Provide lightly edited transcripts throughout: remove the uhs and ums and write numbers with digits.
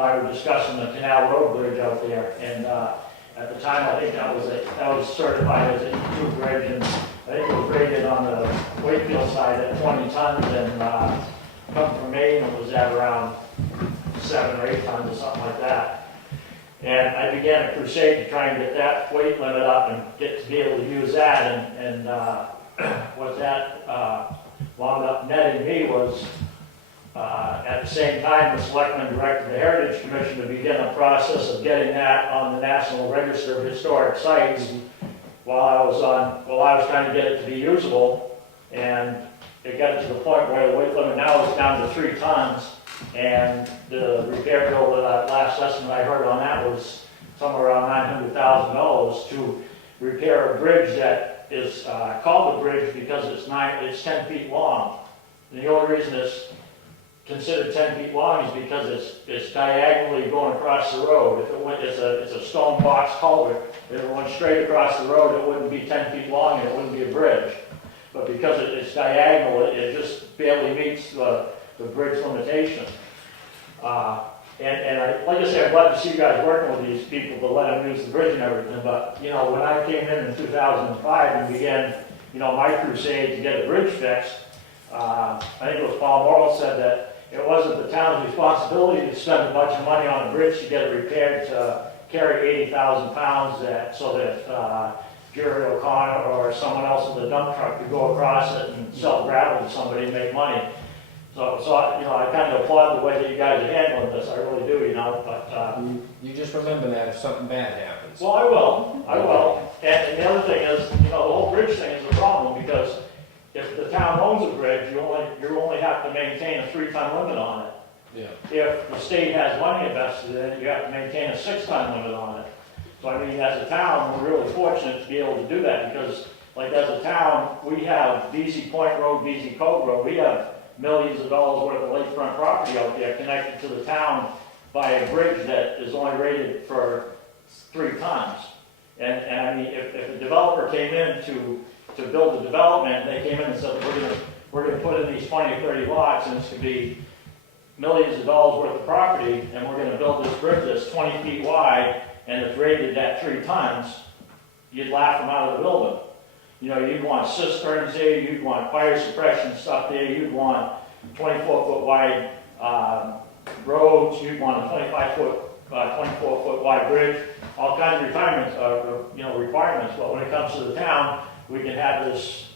I were discussing the Canal Road Bridge out there, and at the time, I think that was certified as a E2 bridge, and I think it was rated on the Wakefield side at 20 tons, and coming from Maine, it was at around 7 or 8 tons or something like that. And I began a crusade to try and get that weight limit up and get to be able to use that, and what that wound up netting me was, at the same time, the selectmen directed the Heritage Commission to begin a process of getting that on the National Register of Historic Sites while I was trying to get it to be usable, and it got to the point where the weight limit now is down to 3 tons, and the repair bill, that last estimate I heard on that was somewhere around $900,000 to repair a bridge that is called a bridge because it's 10 feet long. And the only reason it's considered 10 feet long is because it's diagonally going across the road. If it went, it's a stone box culvert. If it went straight across the road, it wouldn't be 10 feet long and it wouldn't be a bridge. But because it's diagonal, it just barely meets the bridge limitation. Like I said, I'd love to see you guys working with these people to let them use the bridge and everything. But you know, when I came in 2005 and began, my crusade to get a bridge fixed, I think it was Paul Morrill said that it wasn't the town's responsibility to spend a bunch of money on a bridge to get it repaired to carry 80,000 pounds so that Jerry O'Connor or someone else with a dump truck could go across it and sell gravel to somebody and make money. So I kind of applaud the way that you guys are handling this. I really do, but you just remember that if something bad happens. well, I will. And the other thing is, the whole bridge thing is a problem because if the town owns a bridge, you only have to maintain a 3-ton limit on it. Yeah. If the state has money invested in it, you have to maintain a 6-ton limit on it. So I mean, as a town, we're really fortunate to be able to do that because, like, as a town, we have BZ Point Road, BZ Cove Road. We have millions of dollars worth of lakefront property out there connected to the town by a bridge that is only rated for 3 tons. And I mean, if a developer came in to build a development, they came in and said, we're gonna put in these 20 or 30 lots, and it's gonna be millions of dollars worth of property, and we're gonna build this bridge that's 20 feet wide, and it's rated at 3 tons, you'd laugh them out of the building. You'd want cisterns there, you'd want fire suppression stuff there, you'd want 24-foot wide roads, you'd want a 24-foot wide bridge, all kinds of requirements. But when it comes to the town, we can have this,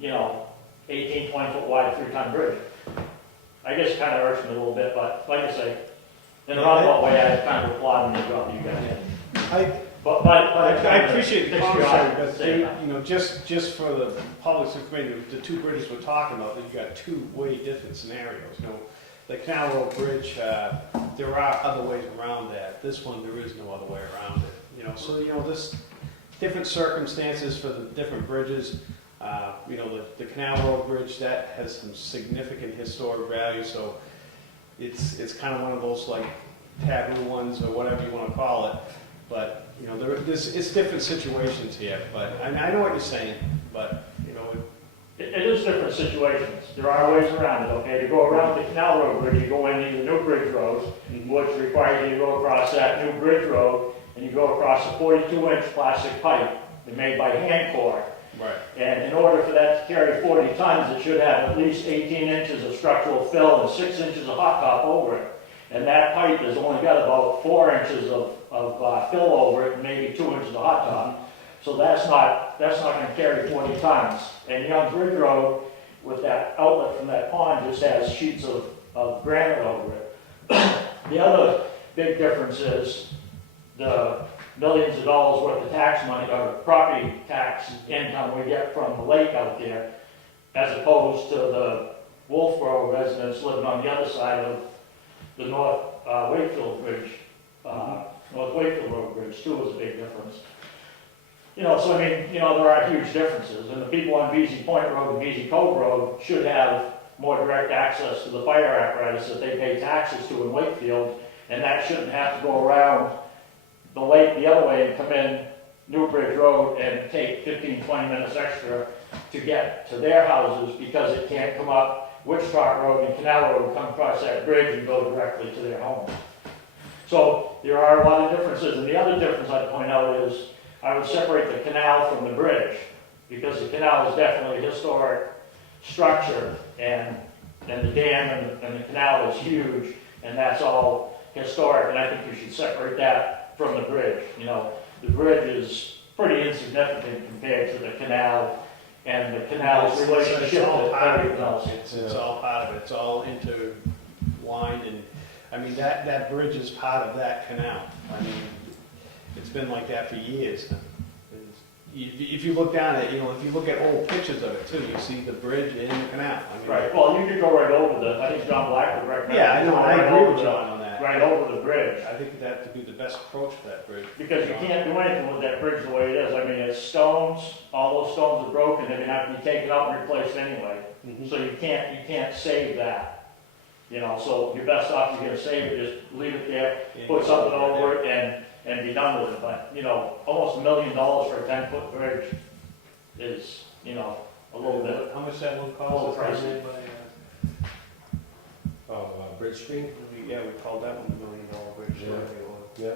18, 20-foot wide 3-ton bridge. I guess it kind of irks me a little bit, but like I say, in a roundabout way, I kind of applaud and job you guys did. I appreciate the commentary, but just for the public's information, the 2 bridges we're talking about, you've got 2 way different scenarios. The Canal Road Bridge, there are other ways around that. This one, there is no other way around it. So there's different circumstances for the different bridges. The Canal Road Bridge, that has some significant historic value, so it's kind of one of those like taboo ones or whatever you want to call it. But it's different situations here. But I know what you're saying. But it is different situations. There are ways around it. Okay, to go around the Canal Road Bridge, you go into the new bridge road, which requires you to go across that new bridge road, and you go across a 42-inch plastic pipe made by hand core. Right. And in order for that to carry 40 tons, it should have at least 18 inches of structural fill and 6 inches of hot top over it. And that pipe has only got about 4 inches of fill over it, and maybe 2 inches of hot top. So that's not going to carry 40 tons. And Young Bridge Road, with that outlet from that pond, just has sheets of granite over it. The other big difference is the millions of dollars worth of tax money, or property tax income we get from the lake out there, as opposed to the Wolfboro residents living on the other side of the North Wakefield Bridge, North Wakefield Road Bridge, too, is a big difference. So I mean, there are huge differences, and the people on BZ Point Road and BZ Cove Road should have more direct access to the fire apparatus that they pay taxes to in Wakefield, and that shouldn't have to go around the lake the other way and come in New Bridge Road and take 15, 20 minutes extra to get to their houses because it can't come up Wichita Road and Canal Road, come across that bridge and go directly to their home. So there are a lot of differences, and the other difference I'd point out is I would separate the canal from the bridge, because the canal is definitely a historic structure, and the dam and the canal is huge, and that's all historic, and I think you should separate that from the bridge. You know, the bridge is pretty insignificant compared to the canal, and the canal's relationship It's all to part of everything else. it. It's all part of it. It's all intertwined, and, I mean, that bridge is part of that canal. I mean, it's been like that for years. If you look down at, if you look at old pictures of it too, you see the bridge and the canal. I mean, Right, well, you could go right over I think John Black would recommend. Yeah, I know, go I right agree over with the- John on that. Right over the bridge, I think that would be the best approach for that bridge. because you can't do anything with that bridge the way it is. I mean, it's stones, all those stones are broken, they're gonna have to be taken out and replaced anyway. Mhm. So you can't save that. You know, so your best option, you're gonna save it, just leave it there, put something over it and be done with it. But, almost $1 million for a 10-foot bridge is, a little bit. How much that one A little cost? pricey. Oh, Bridge Street? Yeah, we called that one $1 million bridge. Yeah.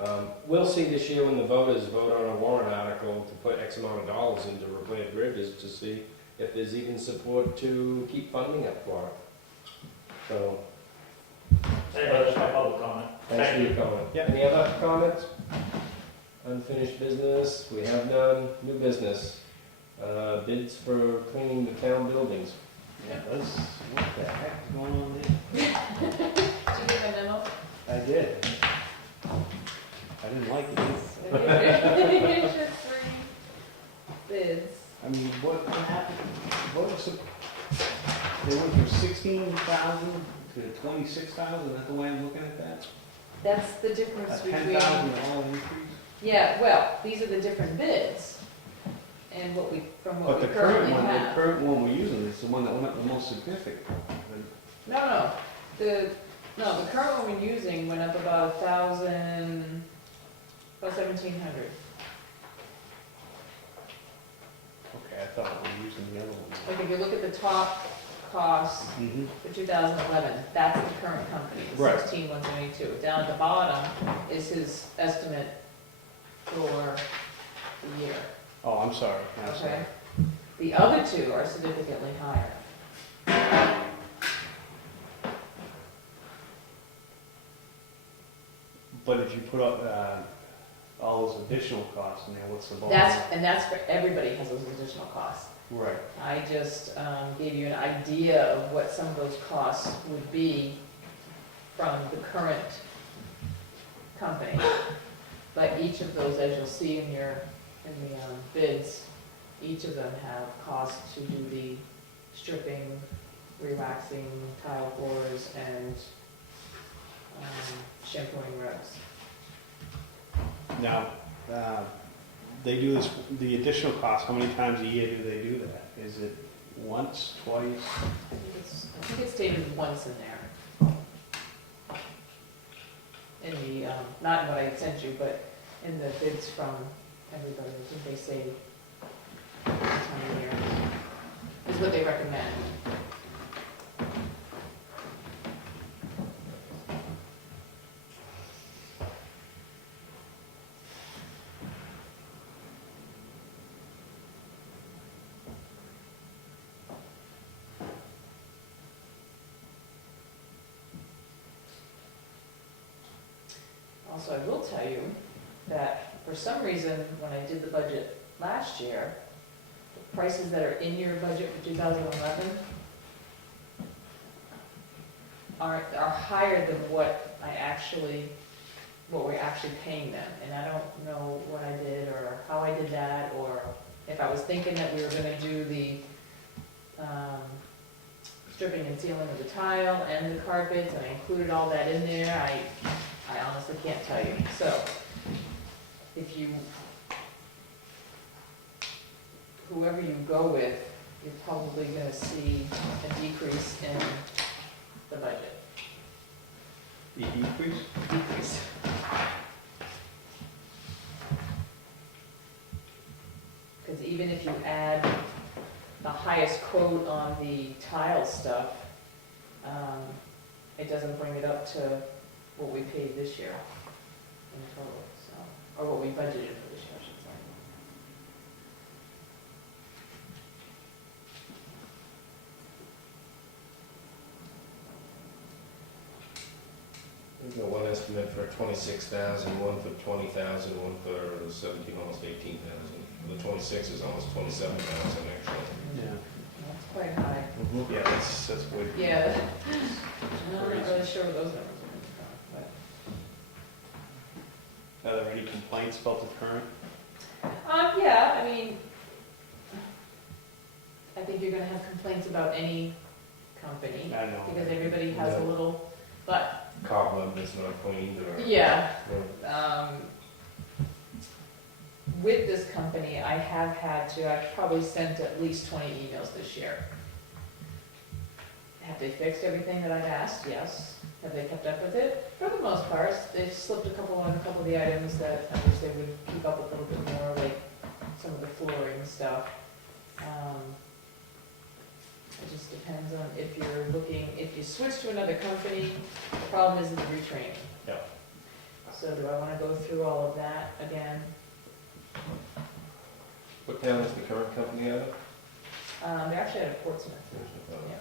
Yeah. We'll see this year when the voters vote on a warrant article to put X amount of dollars into repair bridges, to see if there's even support to keep funding up for it. So, Anyway, that's my public comment. thanks for your comment. Yeah. Any other comments? Unfinished business, we have none. New business, bids for cleaning the town buildings. Yeah, what the heck is going on there? Did you get a memo? I did. I didn't like it. Here's your 3 bids. I mean, what happened? What was the, they went from 16,000 to 26,000, is that the way I'm looking at that? That's the difference A between, 10,000 increase? yeah, well, these are the different bids. And from what But we the currently current one, have. the current one we're using is the one that went up the most significant. No, the current one we're using went up about 1,000, about 1,700. Okay, I thought we were using the other one. Like if you look at the top cost Mm-hmm. for 2011, that's the current company, the Right. 16,172. Down at the bottom is his estimate for the year. Oh, I'm sorry. I'm sorry. Okay. The other 2 are significantly higher. But if you put up all those additional costs in there, what's the bottom? That's for everybody has those additional costs. Right. I just gave you an idea of what some of those costs would be from the current company. But each of those, as you'll see in the bids, each of them have costs to do the stripping, re-waxing, tile floors, and shampooing roads. Now, they do this, the additional cost, how many times a year do they do that? Is it once, twice? I think it's stated once in there. In the, not in what I sent you, but in the bids from everybody, I think they say one time a year is what they recommend. Also, I will tell you that for some reason, when I did the budget last year, the prices that are in your budget for 2011 are higher than what we're actually paying them. And I don't know what I did or how I did that, or if I was thinking that we were gonna do the stripping and sealing of the tile and the carpets, and I included all that in there. I honestly can't tell you. So, whoever you go with, you're probably gonna see a decrease in the budget. The decrease? Decrease. Because even if you add the highest quote on the tile stuff, it doesn't bring it up to what we paid this year in total, so, or what we budgeted for this year, I should say. We've got one estimate for 26,000, one for 20,000, one for 17, almost 18,000. The 26 is almost 27,000 actually. Yeah. That's quite high. Yeah, that's way. Yeah, I'm not really sure what those numbers are coming from, but. Are there any complaints about the current? Yeah, I mean, I think you're gonna have complaints about any company, I know. because everybody has a Yeah. little, but, Cobweb is not cleaned or. yeah. or- With this company, I've probably sent at least 20 emails this year. Have they fixed everything that I've asked? Yes. Have they kept up with it? For the most part, they've slipped a couple of the items that I wish they would keep up with a little bit more, like some of the flooring stuff. It just depends on if if you switch to another company, the problem is the retraining. Yeah. So do I wanna go through all of that again? What town is the current company out of? They're actually out of Portsmouth, yeah.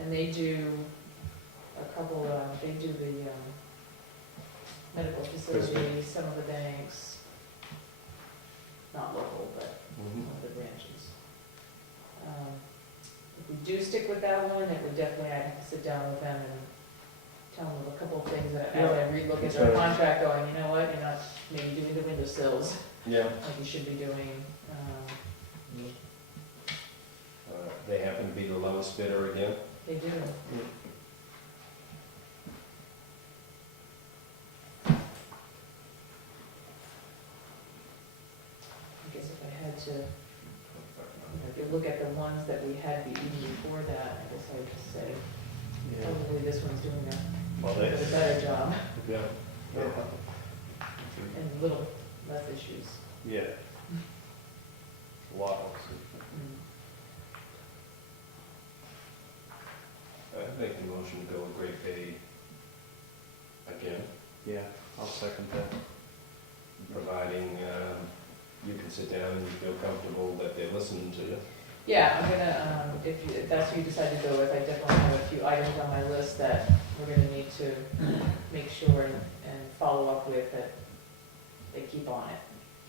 And they do a couple, they do the, medical facilities, some of the banks, not local, but Mhm. one of the branches. If we do stick with that one, it would definitely, I'd have to sit down with them and tell them a couple of things that, as I relook at That's their right. contract, going, you know what, you're not maybe doing the windowsills Yeah. like you should be doing. They happen to be the lowest bidder again. They do. I guess if I had to, if you look at the ones that we had even before that, I guess I'd say Yeah. probably this one's doing Well, a better job Yeah. and a little less issues. Yeah. A lot of. I'd make the motion to go with Great Bay again, Yeah, I'll second that. providing you can sit down and you feel comfortable that they're listening to you. Yeah, I'm gonna, if that's who you decide to go with, I definitely have a few items on my list that we're gonna need to make sure and follow up with, that they keep on it.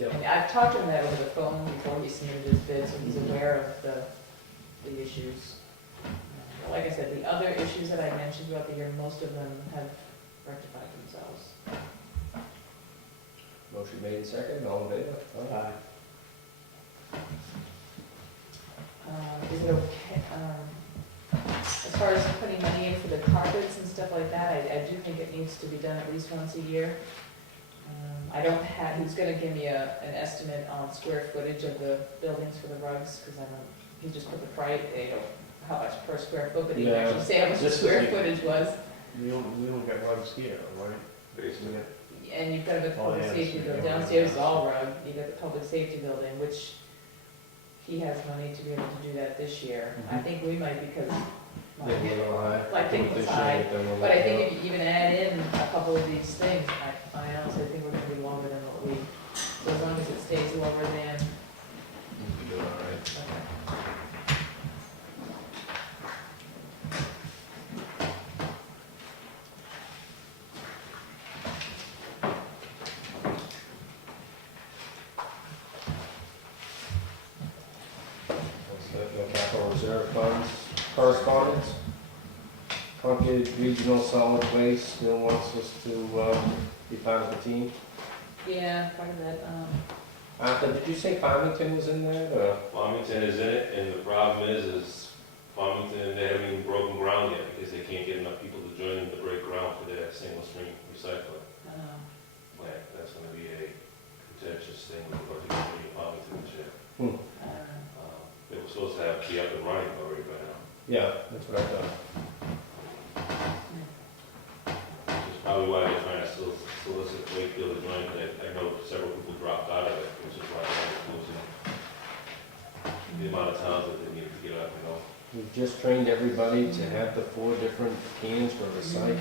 Yep. And I've talked to him that over the phone before he submitted his bid, so he's aware of the issues. Like I said, the other issues that I mentioned throughout the year, most of them have rectified themselves. Motion made and seconded, all in favor? Is it okay, as far as putting money in for the carpets and stuff like that, I do think it needs to be done at least once a year. I don't have, he's gonna give me an estimate on square footage of the buildings for the rugs, because he just put the price, how much per square foot, but he didn't Yeah. actually say how much the This is square the- footage was. We only got rugs here, right? Basically. And you've got the Oh, public yeah, safety so building, you- downstairs is all rug, you've got the public safety building, which he has money to be able to do that this year. I Mhm. think we might, because They're a little high. I think What they it's should high, have done a little but I think more. if you even add in a couple of these things, I honestly think we're gonna be lower than what we, so as long as it stays lower than, You'd be doing all right. okay. What's that, no capital reserve funds, correspondence? Concord Regional Solid Waste still wants us to be part of the team. Yeah, part of that, Arthur, did you say Farmington was in there, or? Farmington is in it, and the problem is Farmington, they haven't even broken ground yet, because they can't get enough people to join the break ground for their single stream recycling plant. That's gonna be a contentious thing with the community of Farmington this year. They were supposed to be up and running already by now, Yeah, that's what I thought. which is probably why they're trying to solicit Wakefield to join, but I know several people dropped out of it, which is why they're losing the amount of towns that they need to get up and go. We've just trained everybody to have the 4 different cans for recycling.